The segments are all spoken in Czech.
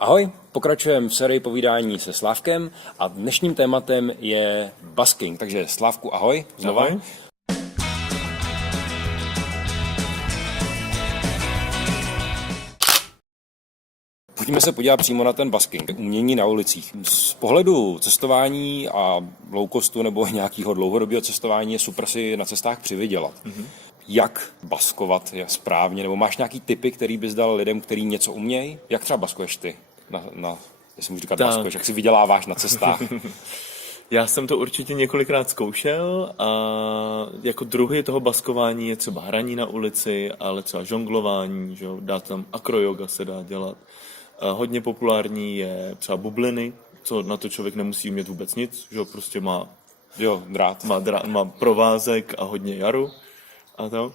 Ahoj, pokračujeme v sérii povídání se Slávkem a dnešním tématem je busking. Takže Slávku, ahoj, znova. Ahoj. Pojďme se podívat přímo na ten busking, umění na ulicích. Z pohledu cestování a low costu nebo nějakého dlouhodobého cestování je super si na cestách přivydělat. Jak baskovat je správně, nebo máš nějaký tipy, který bys dal lidem, kteří něco umějí? Jak třeba baskuješ ty? Jestli můžu říkat baskuješ, jak si vyděláváš na cestách? Já jsem to určitě několikrát zkoušel a jako druhy toho baskování je třeba hraní na ulici, ale třeba žonglování, že jo, dá tam akroyoga se dá dělat. Hodně populární je třeba bubliny, co na to člověk nemusí umět vůbec nic, že jo, prostě má drát. Má provázek a hodně jaru a to.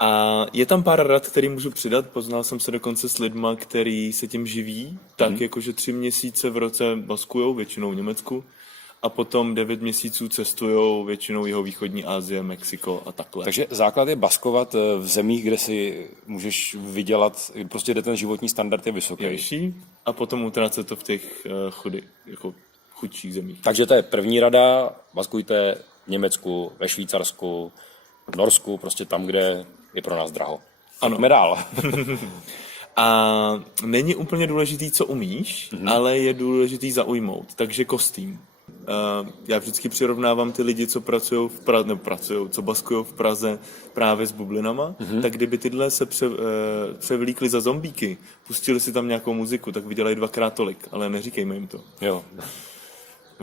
A je tam pár rad, který můžu přidat. Poznal jsem se dokonce s lidma, který se tím živí, tak jakože 3 měsíce v roce baskujou, většinou v Německu, a potom 9 měsíců cestujou většinou jihovýchodní Asie, Mexiko a takhle. Takže základ je baskovat v zemích, kde si můžeš vydělat, prostě kde ten životní standard je vysoký. Vyšší, a potom utrácet to v těch chudších zemích. Takže to je první rada, baskujte v Německu, ve Švýcarsku, v Norsku, prostě tam, kde je pro nás draho. Ano. Jdeme dál. A není úplně důležitý, co umíš, ale je důležitý zaujmout. Takže kostým. Já vždycky přirovnávám ty lidi, co pracují v Praze, co baskují v Praze právě s bublinama, tak kdyby tyhle se převlíkli za zombíky, pustili si tam nějakou muziku, tak vydělají 2x tolik, ale neříkejme jim to. Jo.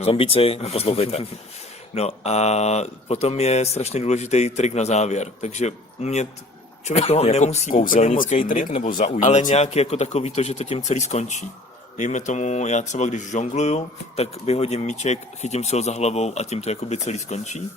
Zombíci, poslouchejte. No a potom je strašně důležitý trik na závěr, takže umět, člověk toho jako nemusí kouzelnický úplně moc trik umět, nebo zaujmující? ale nějak jako takový to, že to tím celý skončí. Dejme tomu, já třeba když žongluju, tak vyhodím míček, chytím se ho za hlavou a tím to jakoby celý skončí.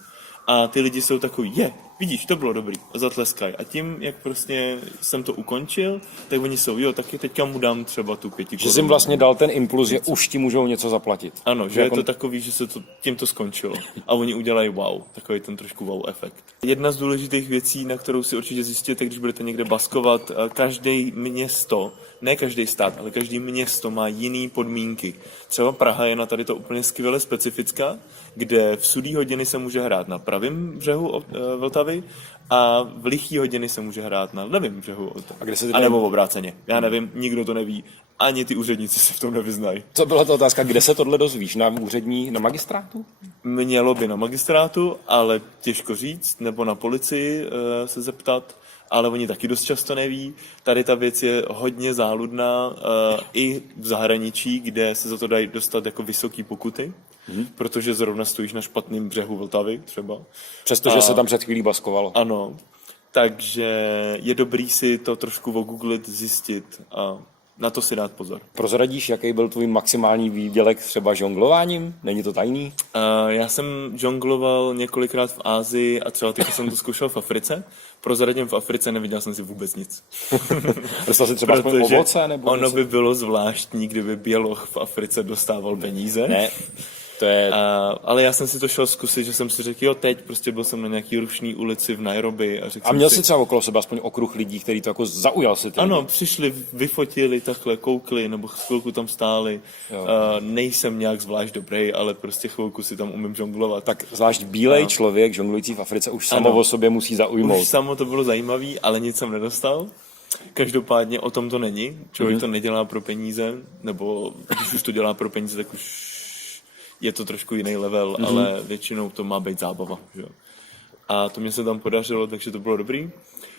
A ty lidi jsou takový, vidíš, to bylo dobrý, a zatleskají. A tím, jak prostě jsem to ukončil, tak oni jsou, taky teďka mu dám třeba tu 5 korun. Že jsi jim vlastně dal ten impuls, že už ti můžou něco zaplatit. Ano, že je to takový, že se to tímto skončilo. A oni udělají wow, takový ten trošku wow efekt. Jedna z důležitých věcí, na kterou si určitě zjistíte, když budete někde baskovat, každý město, ne každý stát, ale každý město má jiný podmínky. Třeba Praha je na tady to úplně skvěle specifická, kde v sudý hodiny se může hrát na pravém břehu Vltavy a v lichý hodiny se může hrát na levém břehu Vltavy. A nebo obráceně. Já nevím, nikdo to neví. Ani ty úředníci se v tom nevyznají. Co byla ta otázka, kde se tohle dozvíš? Na magistrátu? Mělo by na magistrátu, ale těžko říct, nebo na policii se zeptat, ale oni taky dost často neví. Tady ta věc je hodně záludná i v zahraničí, kde se za to dají dostat jako vysoký pokuty, protože zrovna stojíš na špatném břehu Vltavy třeba. Přestože se tam před chvílí baskovalo. Ano, takže je dobrý si to trošku ogooglit, zjistit a na to si dát pozor. Prozradíš, jaký byl tvůj maximální výdělek třeba žonglováním? Není to tajný? Já jsem žongloval několikrát v Asii a třeba teď jsem to zkoušel v Africe. Prozradím, v Africe neviděl jsem si vůbec nic. Dostal si třeba aspoň ovoce? Nebo ono by bylo zvláštní, kdyby běloch v Africe dostával peníze. Ne. To je... ale já jsem si to šel zkusit, že jsem si řekl, teď prostě byl jsem na nějaký rušný ulici v Nairobi. A měl jsi třeba okolo sebe aspoň okruh lidí, který to jako zaujal se tím? Ano, přišli, vyfotili takhle, koukli, nebo chvilku tam stáli. Nejsem nějak zvlášť dobrý, ale prostě chvilku si tam umím žonglovat. Tak zvlášť bílej člověk žonglující v Africe už samo o sobě musí zaujmout. Už samo to bylo zajímavý, ale nic jsem nedostal. Každopádně o tom to není. Člověk to nedělá pro peníze, nebo když už to dělá pro peníze, tak už je to trošku jiný level, ale většinou to má být zábava. Že? A to mě se tam podařilo, takže to bylo dobrý.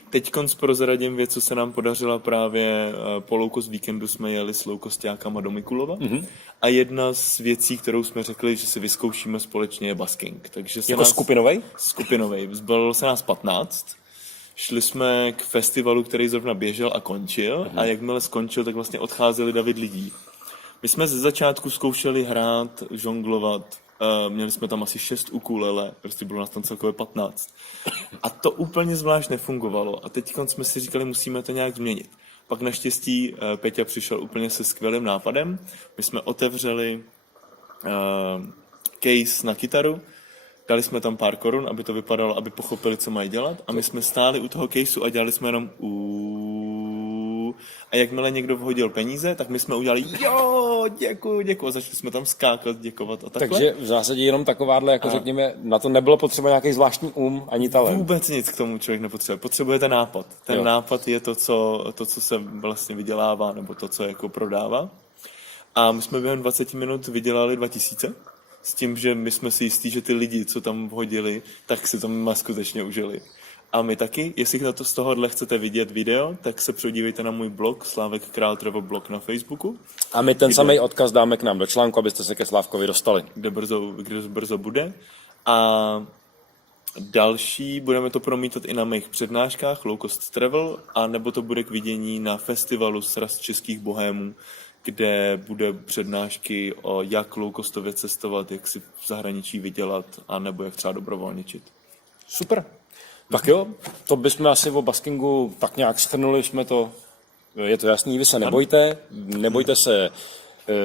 Teďkonc prozradím věc, co se nám podařila právě po low cost víkendu, jsme jeli s low costiákama do Mikulova. A jedna z věcí, kterou jsme řekli, že si vyzkoušíme společně, je basking. Takže se jako skupinovej? Skupinovej. Zbalilo se nás 15. Šli jsme k festivalu, který zrovna běžel a končil. A jakmile skončil, tak vlastně odcházeli David lidí. My jsme ze začátku zkoušeli hrát, žonglovat, měli jsme tam asi 6 ukulele, prostě bylo nás tam celkově 15. A to úplně zvlášť nefungovalo. A teď jsme si říkali, musíme to nějak změnit. Pak naštěstí Peťa přišel úplně se skvělým nápadem. My jsme otevřeli case na kytaru, dali jsme tam pár korun, aby to vypadalo, aby pochopili, co mají dělat. A my jsme stáli u toho caseu a dělali jsme jenom A jakmile někdo vhodil peníze, tak my jsme udělali jo, děkuju a začali jsme tam skákat, děkovat a takhle. Takže v zásadě jenom takováhle, jako řekněme, na to nebylo potřeba nějaký zvláštní ani talent. Vůbec nic k tomu člověk nepotřebuje. Potřebuje ten nápad. Ten nápad je to, co se vlastně vydělává, nebo to, co jako prodává. A my jsme během 20 minut vydělali 2000, s tím, že my jsme si jistí, že ty lidi, co tam vhodili, tak si to skutečně užili. A my taky, jestli na to z tohohle chcete vidět video, tak se podívejte na můj blog, Slávek Král Travel blog na Facebooku. A my ten samý odkaz dáme k nám do článku, abyste se ke Slávkovi dostali. Kde brzo bude. A další budeme to promítat i na mých přednáškách Low Cost Travel, a nebo to bude k vidění na festivalu Sraz českých bohémů, kde bude přednášky o jak low-costově cestovat, jak si v zahraničí vydělat, a nebo jak třeba dobrovolničit. Super. Tak jo, to bychom asi o baskingu tak nějak shrnuli, jsme to, je to jasný, vy se nebojte se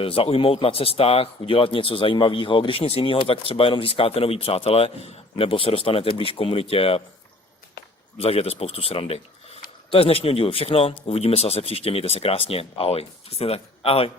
zaujmout na cestách, udělat něco zajímavého, když nic jiného, tak třeba jenom získáte nový přátele, nebo se dostanete blíž komunitě a zažijete spoustu srandy. To je z dnešního dílu všechno, uvidíme se zase příště, mějte se krásně, ahoj. Přesně tak, ahoj.